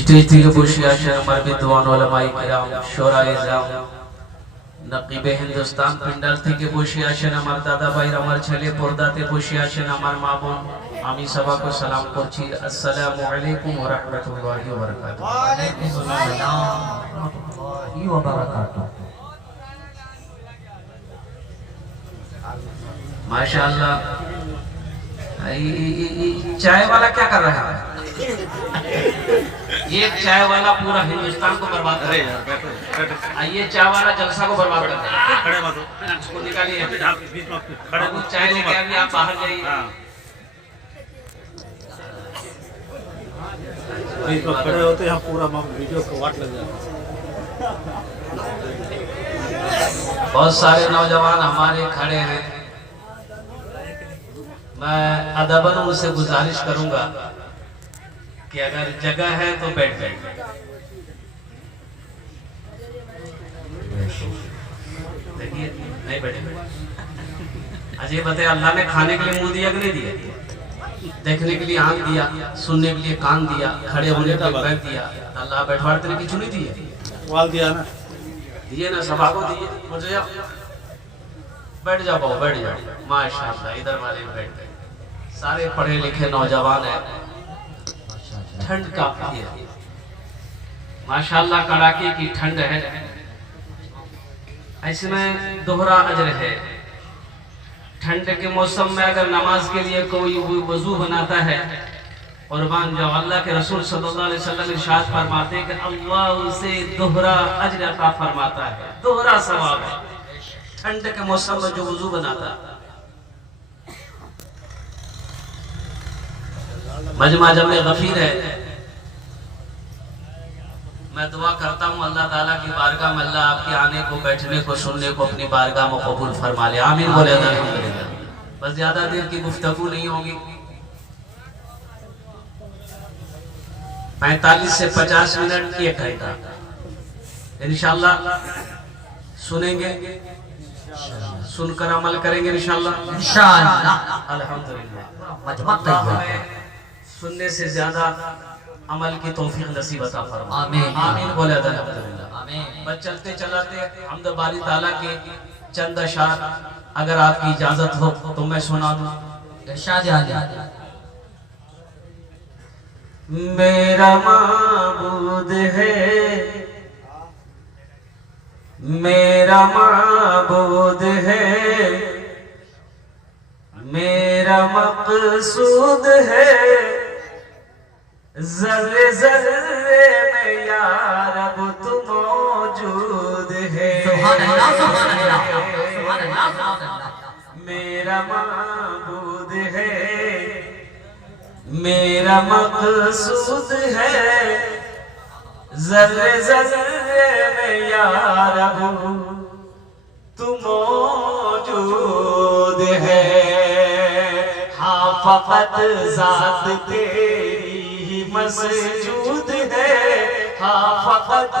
Stage থেকে বসে আছেন আমার বিদ্বান উলামায়ে কিরাম শোরায়ে জাম নকিবে হিন্দুস্তান পিন্ডাল থেকে বসে আছেন আমার দাদা ভাই আমার ছেলে পর্দাতে বসে আছেন আমার মা বোন আমি সবাইকে সালাম করছি আসসালামু আলাইকুম ওয়া রাহমাতুল্লাহি ওয়া বারাকাতুহু ওয়া আলাইকুম আসসালাম ওয়া রাহমাতুল্লাহি ওয়া বারাকাতুহু माशाअल्लाह चाय वाला क्या कर रहा है ये चाय वाला पूरा हिंदुस्तान को बर्बाद कर रहा है ये चाय वाला जलसा को बर्बाद कर रहा है खड़े मत इसको निकालिए खड़े को चाय लेके अभी आप बाहर जाइए खड़े होते यहाँ पूरा वीडियो को वाट लग जाता बहुत सारे नौजवान हमारे खड़े हैं मैं अदबन उनसे गुजारिश करूंगा कि अगर जगह है तो बैठ जाइए देखिए नहीं बैठे अजय बताए अल्लाह ने खाने के लिए मुंह दिया कि नहीं दिया देखने के लिए आंख दिया सुनने के लिए कान दिया खड़े होने का पैर दिया अल्लाह बैठवाते ने किचु नहीं दिए वाल दिया ना दिए ना सभा को दिए मुझे बैठ जाओ बाबू बैठ जाओ माशाल्लाह इधर वाले बैठ गए सारे पढ़े लिखे नौजवान हैं ठंड काफी है माशाल्लाह कड़ाके की ठंड है ऐसे में दोहरा अजर है ठंड के मौसम में अगर नमाज के लिए कोई वजू बनाता है कुर्बान जो अल्लाह के रसूल सल्लल्लाहु अलैहि वसल्लम इरशाद फरमाते हैं कि अल्लाह उसे दोहरा अजर अता फरमाता है दोहरा सवाब है ठंड के मौसम में जो वजू बनाता है मजमा जमे गफीर है मैं दुआ करता हूँ अल्लाह ताला की बारगाह में अल्लाह आपके आने को बैठने को सुनने को अपनी बारगाह में कबूल फरमा ले आमीन बोले अल्हम्दुलिल्लाह बस ज्यादा देर की गुफ्तगू नहीं होगी 45 से 50 मिनट 1 घंटा इंशाल्लाह सुनेंगे सुनकर अमल करेंगे इंशाल्लाह अल्हम्दुलिल्लाह मजमा सुनने से ज्यादा अमल की तौफीक नसीब अता फरमा आमीन आमीन बोले अल्हम्दुलिल्लाह आमीन बस चलते चलाते हमद बारी ताला के चंद अशआर अगर आपकी इजाजत हो तो मैं सुना दूं इरशाद मेरा माबूद है मेरा माबूद है मेरा मकसूद है ज़र्रे ज़र्रे में या रब तू मौजूद है सुभान अल्लाह सुभान अल्लाह सुभान अल्लाह मेरा माबूद है मेरा मकसूद है ज़र्रे ज़र्रे में या रब तू मौजूद है हाँ फकत ज़ात तेरी मसजूद है, हाँ फकत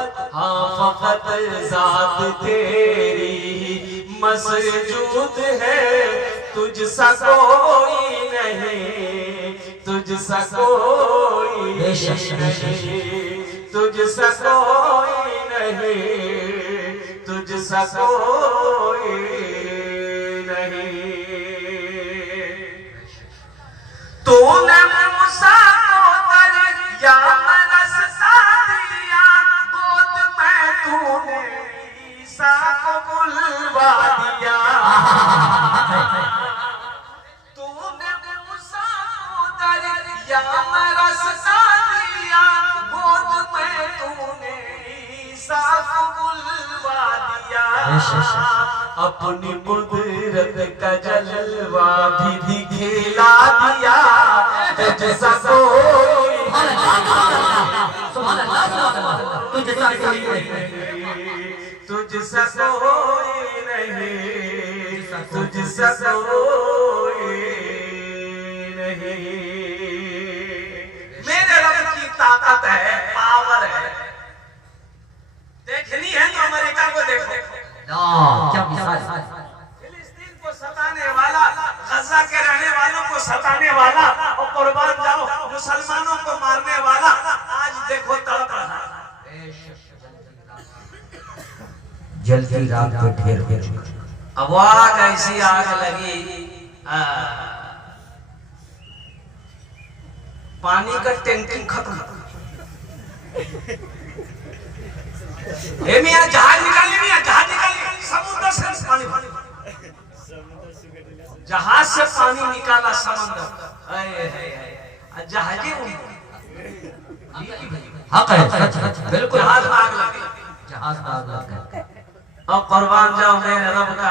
जात तेरी मसजूद है, तुझसा कोई नहीं, तुझसा कोई नहीं, तुझसा कोई नहीं, तुझसा कोई नहीं। तूने मूसा को दरिया में रास्ता दिया, गोद में तूने ईसा को बुलवा दिया। तूने मूसा को दरिया में रास्ता दिया, गोद में तूने ईसा को बुलवा दिया। अपनी कुदरत का जलवा भी दिखला दिया, तुझसा कोई तुझसा कोई नहीं, तुझसा कोई नहीं। मेरे रब की ताकत है, पावर है। देखनी है तो अमेरिका को देखो, क्या मिसाल है। फिलिस्तीन को सताने वाला, गजा के रहने वालों को सताने वाला और कुर्बान जाओ मुसलमानों को मारने वाला, आज देखो तड़प रहा है। जल्दी रात पे ढेर हो चुका। अब आग ऐसी आग लगी, पानी का टैंकिंग खत्म। मियां जहाज निकालिए, मियां जहाज निकालिए, समुद्र से पानी, जहाज से पानी निकाला समंदर, जहाजे हक है, सच बिल्कुल। जहाज आग लगी, जहाज आग लग गया। और कुर्बान जाओ मेरे रब का,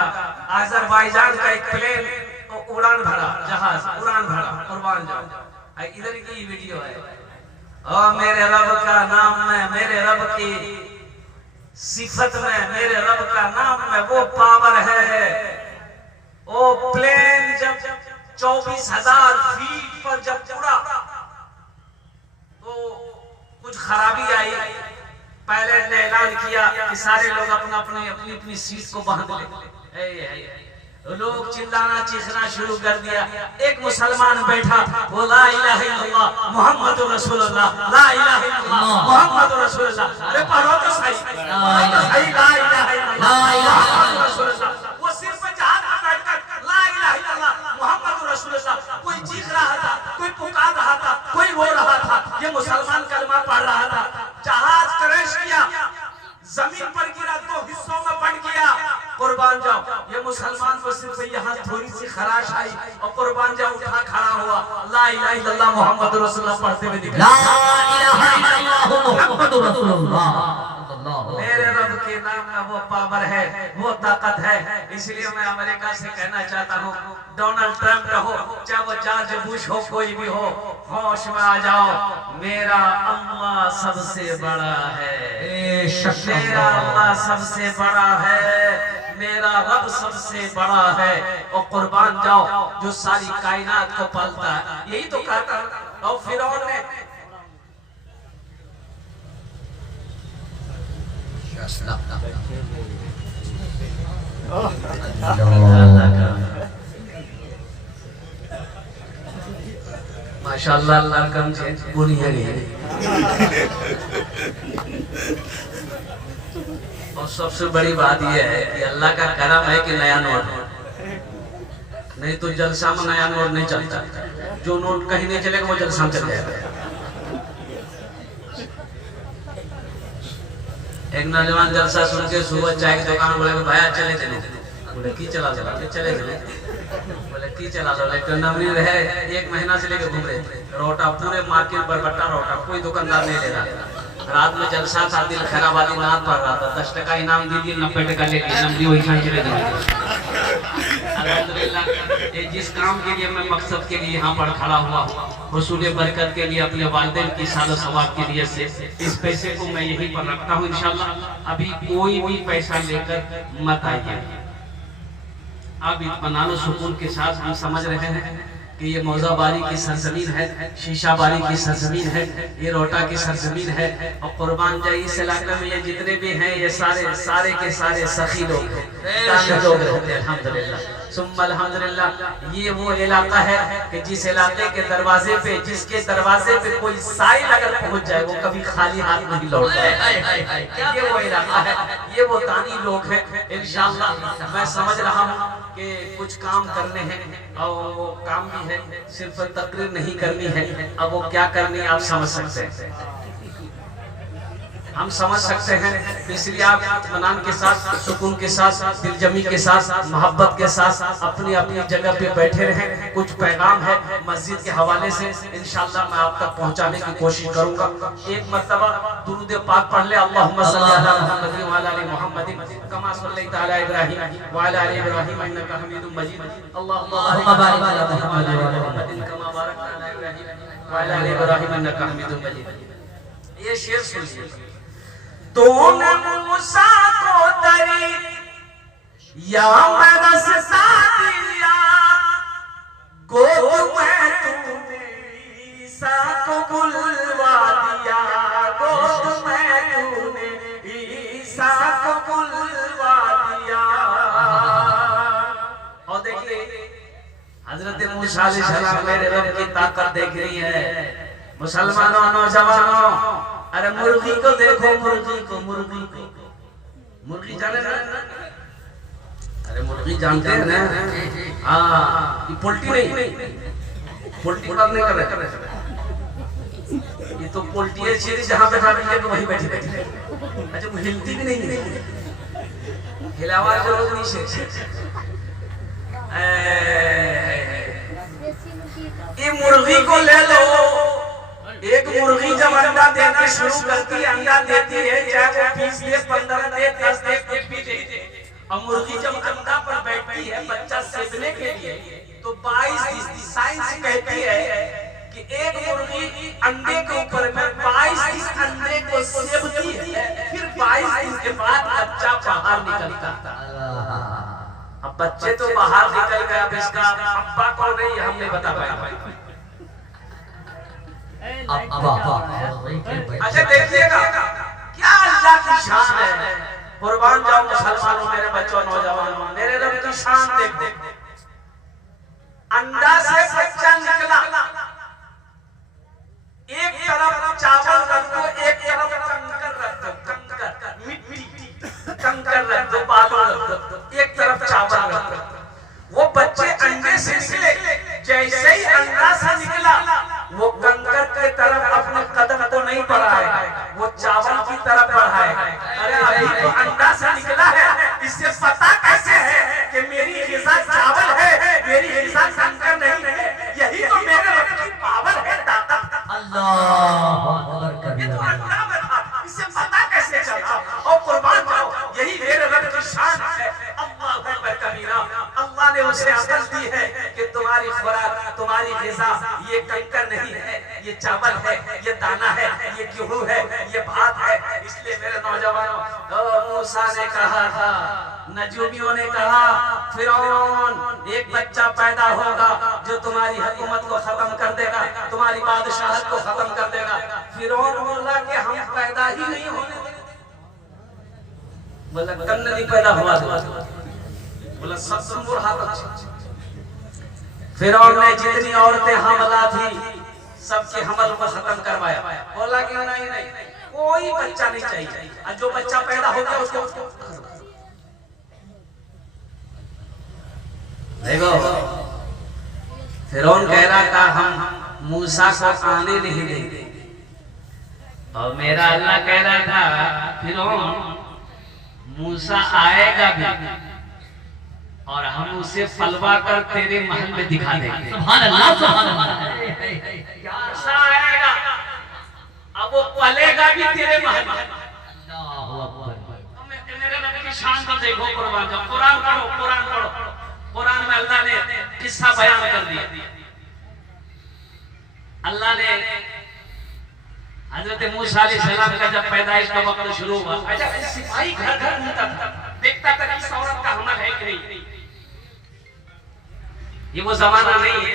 अजरबैजान का एक प्लेन उड़ान भरा, जहाज उड़ान भरा, कुर्बान जाओ। इधर की वीडियो है। और मेरे रब का नाम में, मेरे रब की सिफत में, मेरे रब का नाम में वो पावर है। वो प्लेन जब 24,000 फीट पर जब उड़ा तो कुछ खराबी आई। पायलट ने ऐलान किया कि सारे लोग अपनी अपनी सीट को बांध ले। लोग चिल्लाना चीखना शुरू कर दिया। एक मुसलमान बैठा, वो ला इलाहा इल्लल्लाह मुहम्मदुर रसूलुल्लाह, ला इलाहा इल्लल्लाह मुहम्मदुर रसूलुल्लाह। अरे पढ़ो तो सही, ला इलाहा इल्लल्लाह मुहम्मदुर रसूलुल्लाह। वो सिर पे जहाज पे बैठकर ला इलाहा इल्लल्लाह मुहम्मदुर रसूलुल्लाह, कोई चीख रहा था, कोई पुकार रहा था, कोई रो रहा था, ये मुसलमान कलमा पढ़ रहा था। जहाज क्रैश किया, जमीन पर गिरा, 2 हिस्सों में बंट गया। कुर्बान जाओ, ये मुसलमान को सिर्फ यहाँ थोड़ी सी खराश आई और कुर्बान जाओ उठा खड़ा हुआ, ला इलाहा इल्लल्लाह मुहम्मद रसूलुल्लाह पढ़ते हुए दिखा। ला इलाहा इल्लल्लाह मुहम्मदुर रसूलुल्लाह। मेरे रब के नाम में वो पावर है, वो ताकत है। इसलिए मैं अमेरिका से कहना चाहता हूँ, डोनाल्ड ट्रंप हो, चाहे वो जॉर्ज बुश हो, कोई भी हो, होश में आ जाओ। मेरा अल्लाह सबसे बड़ा है, मेरा अल्लाह सबसे बड़ा है, मेरा रब सबसे बड़ा है। और कुर्बान जाओ जो सारी कायनात को पालता है, यही तो कहता है। और फिरौन ने माशाअल्लाह, अल्लाह कम से बुरी है नहीं। और सबसे बड़ी बात यह है कि अल्लाह का करम है कि नया नोट है, नहीं तो जलसा में नया नोट नहीं चलता। जो नोट कहीं नहीं चलेगा वो जलसा में चल जाएगा। एक नौजवान जलसा सुन के सुबह चाय की दुकान बोले भैया चले चले, बोले की चला चला चले चले, बोले की चला लो। लेकिन नवरी रहे 1 महीना से लेके घूम रहे थे, रोटा पूरे मार्केट पर बट्टा रोटा, कोई दुकानदार नहीं ले रहा। रात में जलसा था, दिल खैराबादी नाथ पड़ रहा था, 10 टका इनाम दीजिए, 90 टका लेके नमदी वही खान चले गए। अल्हम्दुलिल्लाह, जिस काम के लिए मैं मकसद के लिए यहाँ पर खड़ा हुआ हूँ, हुसूल बरकत के लिए, अपने वालिदैन की सालो सवाब के लिए से इस पैसे को मैं यहीं पर रखता हूँ। इंशाल्लाह अभी कोई भी पैसा लेकर मत आइए, आप इत्मीनान सुकून के साथ हम समझ रहे हैं कि ये मौजाबारी की सरजमीन है, शीशाबारी की सरजमीन है, ये रोटा की सरजमीन है। और कुर्बान जाए इस इलाके में ये जितने भी हैं ये सारे के सारे सखी लोग हैं, दानी लोग रहते हैं। अल्हम्दुलिल्लाह सुम्मा अल्हम्दुलिल्लाह। ये वो इलाका है कि जिस इलाके के दरवाजे पे, जिसके दरवाजे पे कोई साइल अगर पहुंच जाए वो कभी खाली हाथ नहीं लौटता है। ये वो इलाका है, ये वो दानी लोग हैं। इंशाअल्लाह मैं समझ रहा हूँ कि कुछ काम करने हैं और वो काम भी है, सिर्फ तकरीर नहीं करनी है। अब वो क्या करनी है आप समझ सकते हैं, हम समझ सकते हैं। इसलिए आप इत्मीनान के साथ, सुकून के साथ, दिलजमी के साथ, मोहब्बत के साथ अपनी अपनी जगह पे बैठे रहें। कुछ पैगाम है मस्जिद के हवाले से, इंशाअल्लाह मैं आप तक पहुंचाने की कोशिश करूंगा। एक मर्तबा दुरूद पाक पढ़ ले, अल्लाहुम्मा सल्ली अला मुहम्मद व अला आलि मुहम्मद कमा सल्लैता अला इब्राहीम व अला आलि इब्राहीम इन्नका हमीदुम मजीद। अल्लाहुम्मा बारिक अला मुहम्मद व अला मुहम्मद कमा बारकता अला इब्राहीम व अला आलि इब्राहीम इन्नका हमीदुम मजीद। ये शेर सुनिए। तूने मूसा को दरी या मैं रास्ता दिया, गोद में तूने ईसा को बुलवा दिया, गोद में तूने ईसा को बुलवा दिया। और देखिए हजरत मूसा अलैहिस्सलाम मेरे रब की ताकत देख रही है। मुसलमानों, नौजवानों, अरे मुर्गी को देखो, मुर्गी जाने ना? अरे मुर्गी जानते हैं ना? हाँ, ये पोल्ट्री नहीं, पोल्ट्री बात नहीं कर रहे। ये तो पोल्ट्री है चीज जहाँ बैठा रही है तो वही बैठी बैठी। अच्छा वो हिलती भी नहीं है, हिलावा जरूर नहीं से। ये मुर्गी को ले लो। एक मुर्गी जब अंडा देना शुरू करती है, अंडा देती है, चाहे वो 20 दे, 15 दे, 10 दे, कुछ भी दे। और मुर्गी जब अंडा पर बैठती है बच्चा सेवने के लिए, तो 22 साइंस कहती है कि एक मुर्गी अंडे के ऊपर में 22 अंडे को सेवती है, फिर 22 दिन के बाद बच्चा बाहर निकलता है। अब बच्चे तो बाहर निकल गए, अब इसका अब्बा कौन है ये हम नहीं बता पाए। अच्छा देखिएगा क्या अल्लाह की शान है। कुर्बान जाऊं मुसलमानों, मेरे बच्चों, नौजवानों, मेरे रब की शान देख। अंडा से बच्चा निकला, एक तरफ चावल रख दो, एक तरफ कंकर रख दो, कंकर मिट्टी, कंकर रख दो, बालू रख दो, एक तरफ चावल रख दो। वो बच्चे अंडे से निकले, जैसे ही अंडा से निकला वो कंकर के तरफ अपने कदम को नहीं बढ़ाए, वो चावल की तरफ बढ़ाए। अरे अभी तो अंडा से निकला है, इससे पता कैसे है कि मेरी हिस्सा चावल है, मेरी हिस्सा कंकर नहीं है। यही तो मेरे रब की पावर है, ताकत। ये तो अंडा में था, इससे पता कैसे चला? और कुर्बान जाओ, यही मेरे रब की शान है। अल्लाह अकबर कबीरा। अल्लाह ने उसे अकल दी है कि तुम्हारी खुराक, तुम्हारी ग़िज़ा ये कंकर नहीं है, ये चावल है, ये दाना है, ये गेहूं है, ये भात है। इसलिए मेरे नौजवानों, मूसा ने कहा था, नजूमियों ने कहा, फिरौन एक बच्चा पैदा होगा जो तुम्हारी हुकूमत को खत्म कर देगा, तुम्हारी बादशाहत को खत्म कर देगा। फिरौन बोला कि हम पैदा ही नहीं होने देंगे। बोला कन्न नहीं पैदा हुआ, बोला सब हाथ। फिरौन ने जितनी औरतें हमला थी सबके हमल को खत्म करवाया। बोला कि नहीं नहीं कोई बच्चा नहीं चाहिए, और जो बच्चा पैदा हो गया उसको देखो। फिरौन कह रहा था हम मूसा को आने नहीं देंगे, और मेरा अल्लाह कह रहा था फिरौन मूसा आएगा भी और हम उसे पलवा कर तेरे महल में दिखा देंगे। सुभान अल्लाह, सुभान अल्लाह। कैसा आएगा? अब वो पलेगा भी तेरे महल में। अल्लाहू अकबर। मेरे रब की शान को देखो। कुरान जाओ, कुरान पढ़ो, कुरान पढ़ो। कुरान में अल्लाह ने किस्सा बयान कर दिया। अल्लाह ने हजरत मूसा अलैहिस्सलाम का जब पैदाइश का वक्त शुरू हुआ, अच्छा सिपाही घर घर घूमता था, देखता था कि इस औरत का हमल है कि नहीं। ये वो जमाना नहीं है।